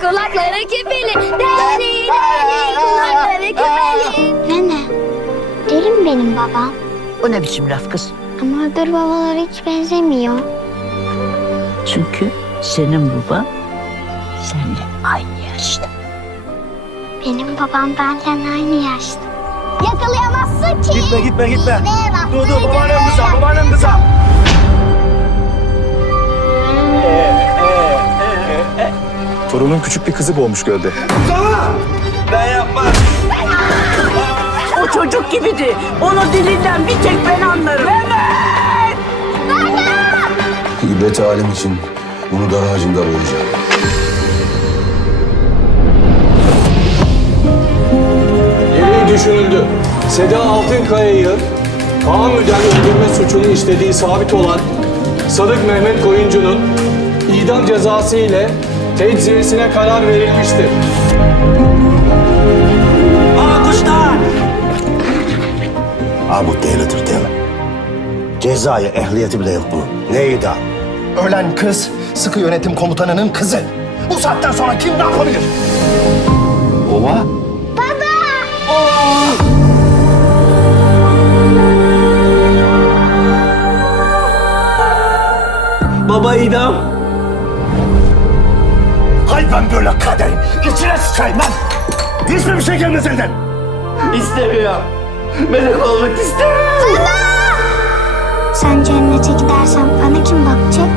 kulakları küpeli. Deli deli kulakları küpeli. Nene, deli mi benim babam? O ne biçim laf kız? Ama öbür babalara hiç benzemiyor. Çünkü senin baban seninle aynı yaşta. Benim babam benden aynı yaşta. Yakalayamazsın ki. Gitme gitme gitme. Dur dur ne babaannem kıza babaannem kıza. Torunun küçük bir kızı boğmuş gölde. Ben yapmam. O çocuk gibiydi. Onun dilinden bir tek ben anlarım. İbret alem için bunu dar ağacında boyayacağım. Gereği düşünüldü. Seda Altınkaya'yı Kaan Müden öldürme suçunu işlediği sabit olan Sadık Mehmet Koyuncu'nun idam cezası ile tecziyesine karar verilmiştir. Aa kuşlar. Ha bu delidir deli. Cezaya ehliyeti bile yok bu. Neydi ha? Ölen kız sıkı yönetim komutanının kızı. Bu saatten sonra kim ne yapabilir? Ova? Baba idam. Hay ben böyle kaderim. İçine sıçayım lan. Hiçbir bir şey gelmez elden. İstemiyorum. Melek olmak istemiyorum. Sen cennete gidersen bana kim bakacak?